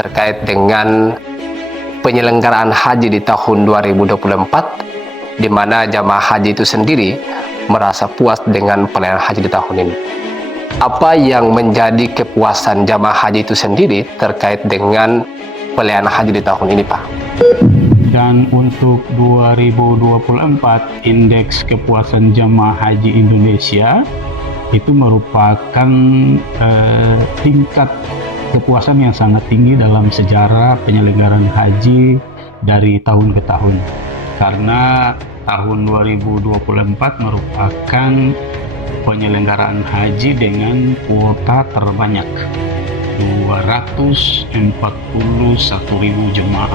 terkait dengan penyelenggaraan haji di tahun 2024, di mana jamaah haji itu sendiri merasa puas dengan pelayanan haji di tahun ini. Apa yang menjadi kepuasan jamaah haji itu sendiri terkait dengan pelayanan haji di tahun ini, Pak? Dan untuk 2024, indeks kepuasan jamaah haji Indonesia itu merupakan tingkat kepuasan yang sangat tinggi dalam sejarah penyelenggaraan haji dari tahun ke tahun. Karena tahun 2024 merupakan penyelenggaraan haji dengan kuota terbanyak, 241.000 jemaah.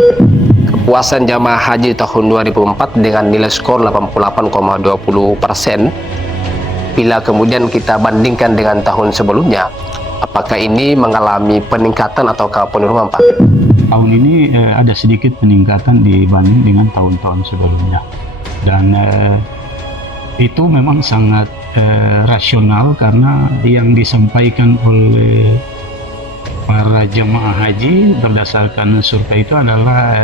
Kepuasan jamaah haji tahun 2004 dengan nilai skor 88,20%. Bila kemudian kita bandingkan dengan tahun sebelumnya, apakah ini mengalami peningkatan atau penurunan, Pak? Tahun ini ada sedikit peningkatan dibanding dengan tahun-tahun sebelumnya. Dan itu memang sangat rasional karena yang disampaikan oleh para jemaah haji berdasarkan survei itu adalah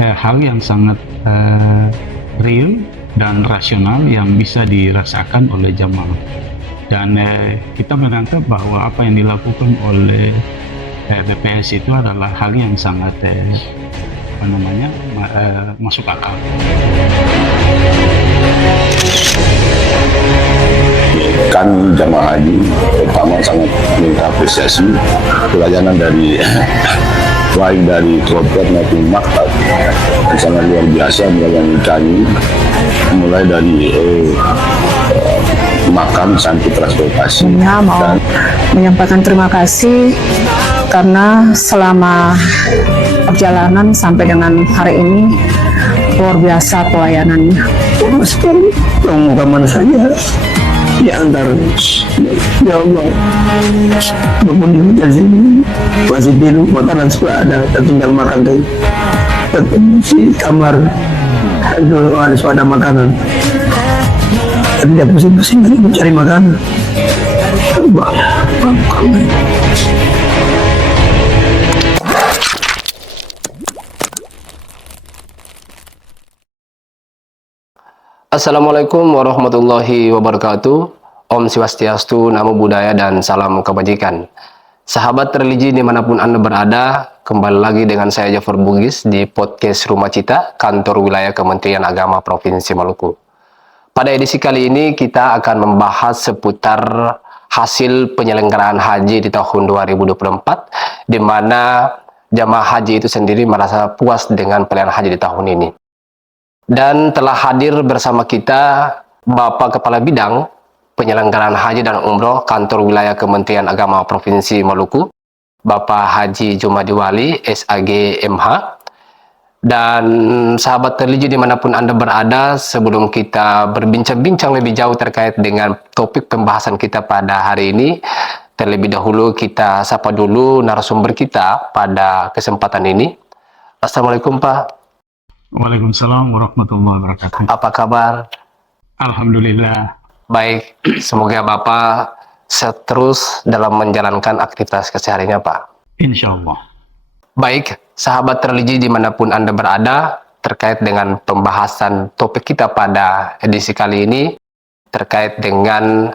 hal yang sangat real dan rasional yang bisa dirasakan oleh jemaah. Dan kita menangkap bahwa apa yang dilakukan oleh BPS itu adalah hal yang sangat masuk akal. Kan jamaah haji pertama sangat mengapresiasi pelayanan dari baik dari trompet maupun maktab yang sangat luar biasa melayani kami, mulai dari makan sampai transportasi. Mau menyampaikan terima kasih karena selama perjalanan sampai dengan hari ini luar biasa pelayanannya. Sekali pengumuman saya di antara ya Allah dari sini masih tidur makanan sudah ada, tinggal makan deh, si kamar itu harus ada makanan, tidak pusing-pusing lagi mencari makanan. Assalamualaikum warahmatullahi wabarakatuh. Om Swastiastu, Namo Buddhaya, dan salam kebajikan. Sahabat religi dimanapun Anda berada, kembali lagi dengan saya Jafar Bugis di podcast Rumah Cita, kantor wilayah Kementerian Agama Provinsi Maluku. Pada edisi kali ini kita akan membahas seputar hasil penyelenggaraan haji di tahun 2024, di mana jamaah haji itu sendiri merasa puas dengan pelayanan haji di tahun ini. Dan telah hadir bersama kita Bapak Kepala Bidang Penyelenggaraan Haji dan Umroh Kantor Wilayah Kementerian Agama Provinsi Maluku, Bapak Haji Jumadi Wali, SAG MH. Dan sahabat religi dimanapun Anda berada, sebelum kita berbincang-bincang lebih jauh terkait dengan topik pembahasan kita pada hari ini, terlebih dahulu kita sapa dulu narasumber kita pada kesempatan ini. Assalamualaikum, Pak. Waalaikumsalam warahmatullahi wabarakatuh. Apa kabar? Alhamdulillah. Baik, semoga Bapak terus dalam menjalankan aktivitas kesehariannya, Pak. Insya Allah. Baik, sahabat religi dimanapun Anda berada, terkait dengan pembahasan topik kita pada edisi kali ini, terkait dengan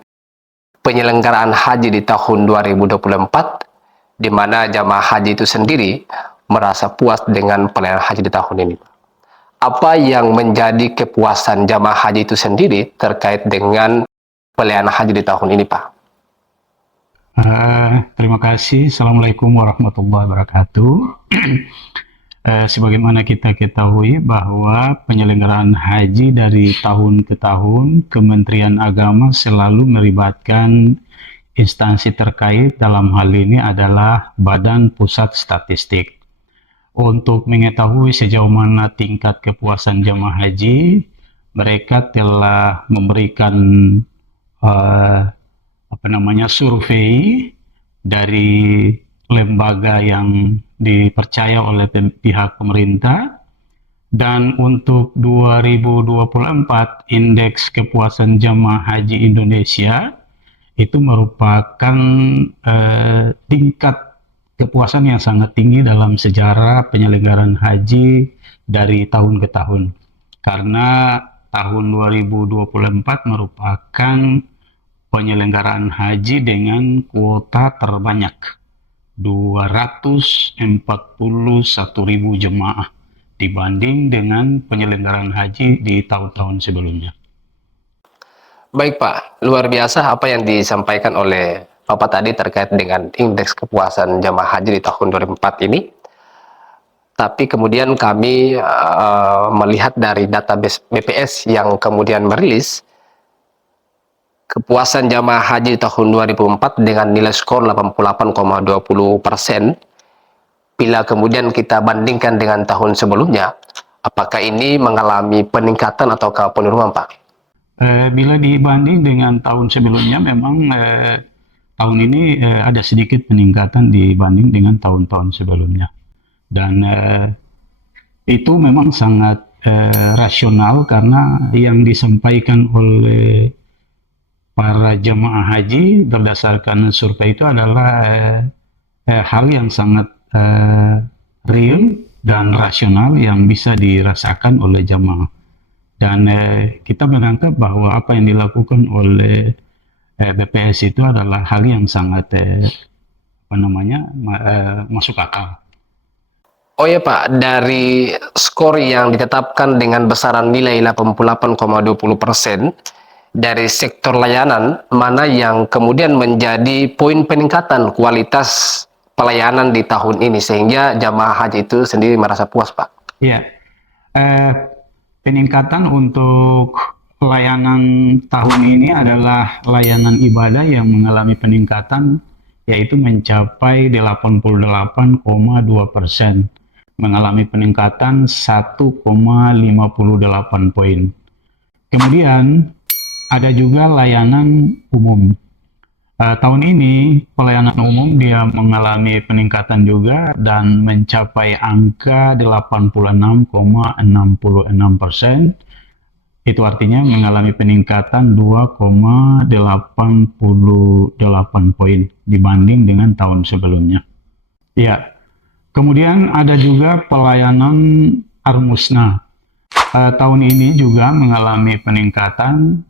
penyelenggaraan haji di tahun 2024, di mana jamaah haji itu sendiri merasa puas dengan pelayanan haji di tahun ini. Apa yang menjadi kepuasan jamaah haji itu sendiri terkait dengan pelayanan haji di tahun ini, Pak? Terima kasih. Assalamualaikum warahmatullahi wabarakatuh. Sebagaimana kita ketahui bahwa penyelenggaraan haji dari tahun ke tahun, Kementerian Agama selalu melibatkan instansi terkait, dalam hal ini adalah Badan Pusat Statistik, untuk mengetahui sejauh mana tingkat kepuasan jamaah haji. Mereka telah memberikan survei dari lembaga yang dipercaya oleh pihak pemerintah. Dan untuk 2024, indeks kepuasan jamaah haji Indonesia itu merupakan tingkat kepuasan yang sangat tinggi dalam sejarah penyelenggaraan haji dari tahun ke tahun. Karena tahun 2024 merupakan penyelenggaraan haji dengan kuota terbanyak, 241.000 jemaah dibanding dengan penyelenggaraan haji di tahun-tahun sebelumnya. Baik Pak, luar biasa apa yang disampaikan oleh Bapak tadi terkait dengan indeks kepuasan jamaah haji di tahun 2004 ini. Tapi kemudian kami melihat dari database BPS yang kemudian merilis kepuasan jamaah haji di tahun 2004 dengan nilai skor 88,20%. Bila kemudian kita bandingkan dengan tahun sebelumnya, apakah ini mengalami peningkatan atau penurunan Pak? Bila dibanding dengan tahun sebelumnya, memang tahun ini ada sedikit peningkatan dibanding dengan tahun-tahun sebelumnya. Dan itu memang sangat rasional karena yang disampaikan oleh para jemaah haji berdasarkan survei itu adalah hal yang sangat real dan rasional yang bisa dirasakan oleh jemaah. Dan kita menganggap bahwa apa yang dilakukan oleh BPS itu adalah hal yang sangat masuk akal. Oh ya Pak, dari skor yang ditetapkan dengan besaran nilai 88,20%, dari sektor layanan, mana yang kemudian menjadi poin peningkatan kualitas pelayanan di tahun ini, sehingga jamaah haji itu sendiri merasa puas Pak? Ya, peningkatan untuk layanan tahun ini adalah layanan ibadah yang mengalami peningkatan, yaitu mencapai 88,2%, mengalami peningkatan 1,58 poin. Kemudian ada juga layanan umum. Tahun ini pelayanan umum dia mengalami peningkatan juga dan mencapai angka 86,66%. Itu artinya mengalami peningkatan 2,88 poin dibanding dengan tahun sebelumnya. Ya, kemudian ada juga pelayanan Armusna. Tahun ini juga mengalami peningkatan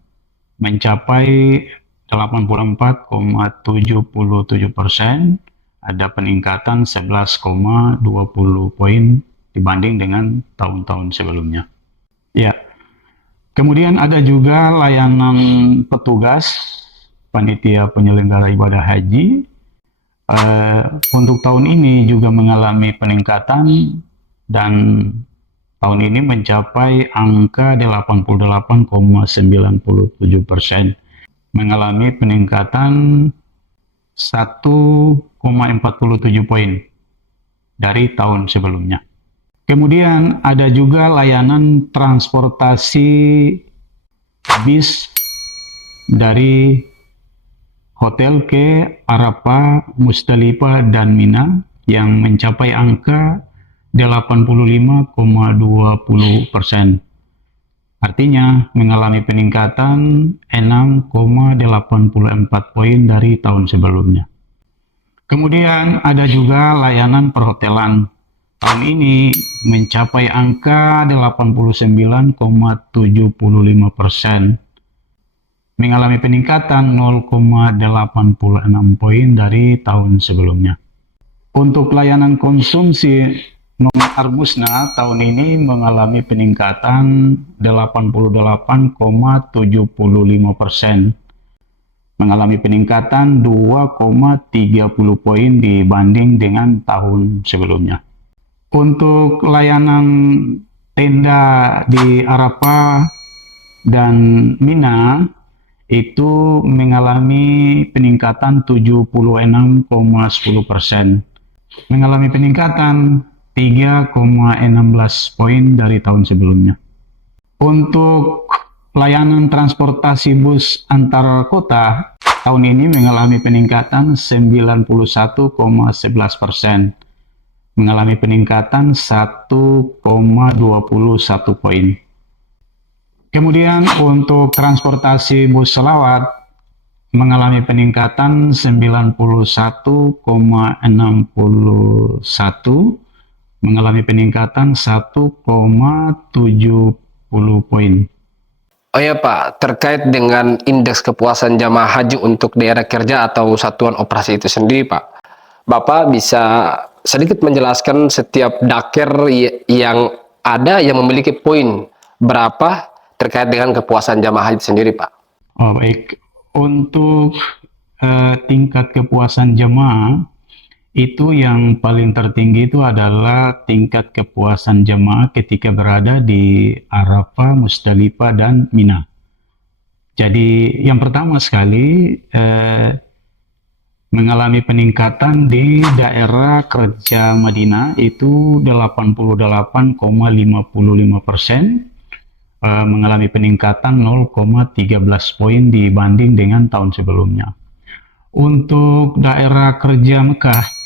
mencapai 84,77%, ada peningkatan 11,20 poin dibanding dengan tahun-tahun sebelumnya. Ya, kemudian ada juga layanan petugas panitia penyelenggara ibadah haji. Untuk tahun ini juga mengalami peningkatan dan tahun ini mencapai angka 88,97%. Mengalami peningkatan 1,47 poin dari tahun sebelumnya. Kemudian ada juga layanan transportasi bis dari hotel ke Arafah, Musdalifah, dan Mina yang mencapai angka 85,20%. Artinya mengalami peningkatan 6,84 poin dari tahun sebelumnya. Kemudian ada juga layanan perhotelan. Tahun ini mencapai angka 89,75%. Mengalami peningkatan 0,86 poin dari tahun sebelumnya. Untuk layanan konsumsi non-Armusna tahun ini mengalami peningkatan 88,75%, mengalami peningkatan 2,30 poin dibanding dengan tahun sebelumnya. Untuk layanan tenda di Arafah dan Mina itu mengalami peningkatan 76,10%, mengalami peningkatan 3,16 poin dari tahun sebelumnya. Untuk layanan transportasi bus antar kota, tahun ini mengalami peningkatan 91,11%, mengalami peningkatan 1,21 poin. Kemudian untuk transportasi bus selawat, mengalami peningkatan 91,61, mengalami peningkatan 1,70 poin. Oh ya Pak, terkait dengan indeks kepuasan jamaah haji untuk daerah kerja atau satuan operasi itu sendiri Pak, Bapak bisa sedikit menjelaskan setiap daker yang ada yang memiliki poin berapa terkait dengan kepuasan jamaah haji sendiri Pak? Oh, baik. Untuk tingkat kepuasan jemaah itu yang paling tertinggi itu adalah tingkat kepuasan jemaah ketika berada di Arafah, Musdalifah, dan Mina. Jadi yang pertama sekali mengalami peningkatan di daerah kerja Madinah itu 88,55%, mengalami peningkatan 0,13 poin dibanding dengan tahun sebelumnya. Untuk daerah kerja Mekah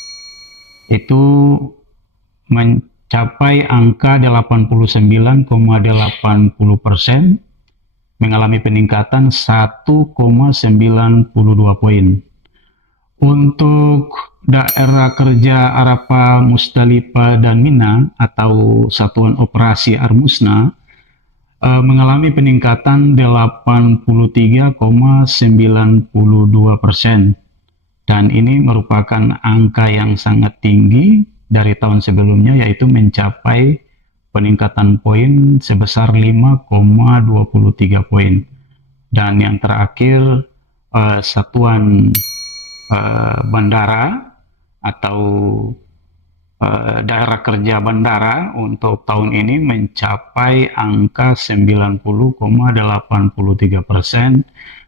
itu mencapai angka 89,80%, mengalami peningkatan 1,92 poin. Untuk daerah kerja Arafah, Musdalifah, dan Mina atau Satuan Operasi Armusna mengalami peningkatan 83,92%. Dan ini merupakan angka yang sangat tinggi dari tahun sebelumnya, yaitu mencapai peningkatan poin sebesar 5,23 poin. Dan yang terakhir, satuan bandara atau daerah kerja bandara untuk tahun ini mencapai angka 90,83%,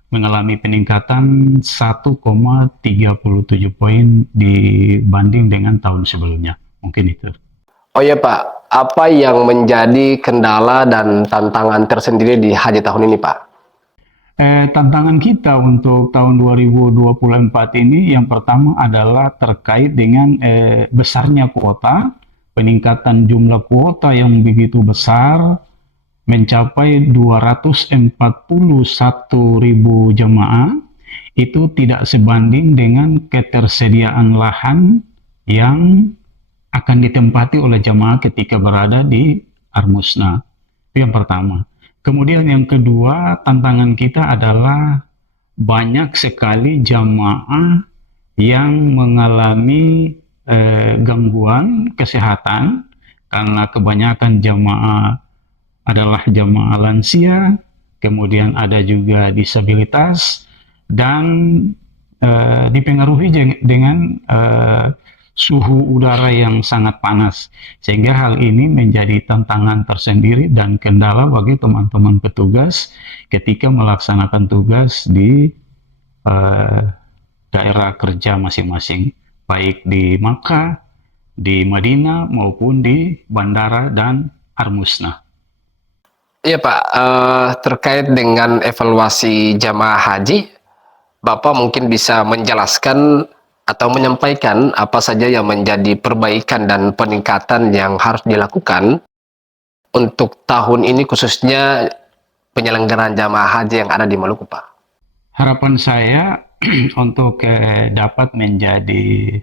mengalami peningkatan 1,37 poin dibanding dengan tahun sebelumnya. Mungkin itu. Oh ya Pak, apa yang menjadi kendala dan tantangan tersendiri di haji tahun ini Pak? Tantangan kita untuk tahun 2024 ini yang pertama adalah terkait dengan besarnya kuota, peningkatan jumlah kuota yang begitu besar, mencapai 241.000 jemaah, itu tidak sebanding dengan ketersediaan lahan yang akan ditempati oleh jemaah ketika berada di Armusna. Itu yang pertama. Kemudian yang kedua, tantangan kita adalah banyak sekali jemaah yang mengalami gangguan kesehatan karena kebanyakan jemaah adalah jemaah lansia, kemudian ada juga disabilitas, dan dipengaruhi dengan suhu udara yang sangat panas, sehingga hal ini menjadi tantangan tersendiri dan kendala bagi teman-teman petugas ketika melaksanakan tugas di daerah kerja masing-masing, baik di Makkah, di Madinah, maupun di bandara dan Armusna. Iya Pak, terkait dengan evaluasi jamaah haji, Bapak mungkin bisa menjelaskan atau menyampaikan apa saja yang menjadi perbaikan dan peningkatan yang harus dilakukan untuk tahun ini, khususnya penyelenggaraan jamaah haji yang ada di Maluku Pak. Harapan saya untuk dapat menjadi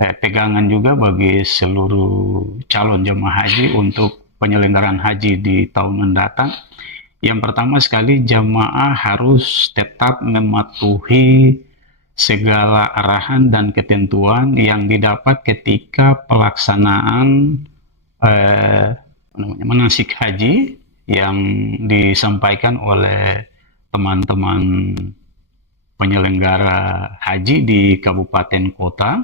pegangan juga bagi seluruh calon jemaah haji untuk penyelenggaraan haji di tahun mendatang. Yang pertama sekali, jemaah harus tetap mematuhi segala arahan dan ketentuan yang didapat ketika pelaksanaan manasik haji yang disampaikan oleh teman-teman penyelenggara haji di kabupaten kota.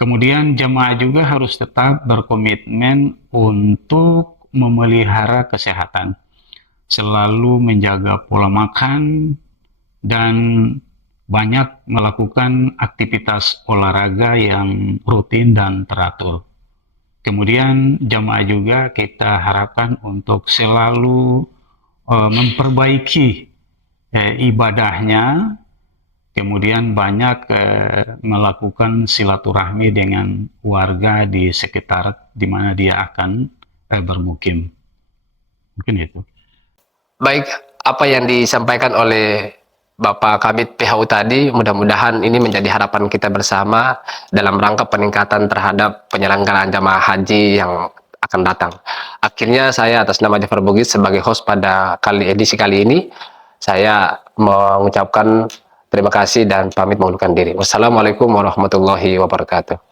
Kemudian jemaah juga harus tetap berkomitmen untuk memelihara kesehatan, selalu menjaga pola makan, dan banyak melakukan aktivitas olahraga yang rutin dan teratur. Kemudian jemaah juga kita harapkan untuk selalu memperbaiki ibadahnya, kemudian banyak melakukan silaturahmi dengan warga di sekitar di mana dia akan bermukim. Mungkin itu. Baik, apa yang disampaikan oleh Bapak Kabid PHU tadi, mudah-mudahan ini menjadi harapan kita bersama dalam rangka peningkatan terhadap penyelenggaraan jamaah haji yang akan datang. Akhirnya saya atas nama Jafar Bugis sebagai host pada edisi kali ini, saya mengucapkan terima kasih dan pamit mengundurkan diri. Wassalamualaikum warahmatullahi wabarakatuh.